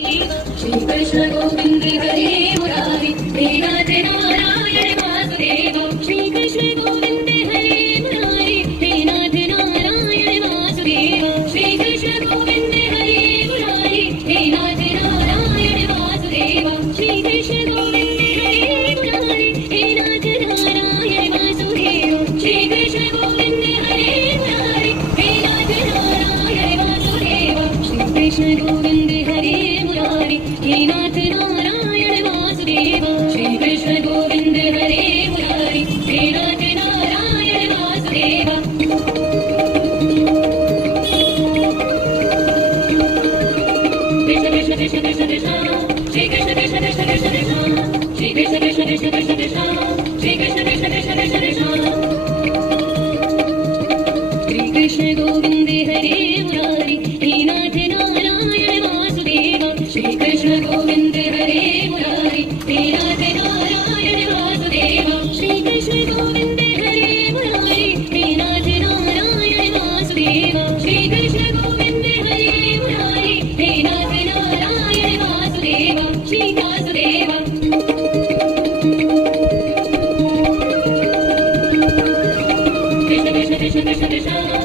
Shri Krishna Govind हरे Murari हे नाथ Narayan Vasudev Shri Krishna Govind हरे Murari हे नाथ Narayan Vasudev Shri Krishna Govind हरे Murari हे नाथ Narayan Vasudev Shri Krishna Govind हरे Murari हे नाथ Narayan Vasudev Shri Krishna Govind हरे Murari हे नाथ Narayan Vasudev Shri Krishna Govind हरे Murari हे नाथ Narayan Vasudev Shri Krishna Govind हरे Murari हे नाथ Narayan Vasudev Krishna Krishna Krishna Krishna Krishna Shri Krishna Krishna Krishna Krishna Krishna Shri Krishna Krishna Krishna Krishna Krishna Shri Krishna Krishna Krishna Krishna Krishna Shri Krishna Govind हरे Murari हे नाथ Narayan Vasudev Shri Krishna Govind हरे Murari हे नाथ Narayan Vasudev Shri Krishna Govind हरे Murari हे नाथ Narayan Vasudev Shri Krishna Govind हरे Murari हे नाथ Narayan Vasudev Shri Vasudev Krishna Krishna Krishna Krishna Krishna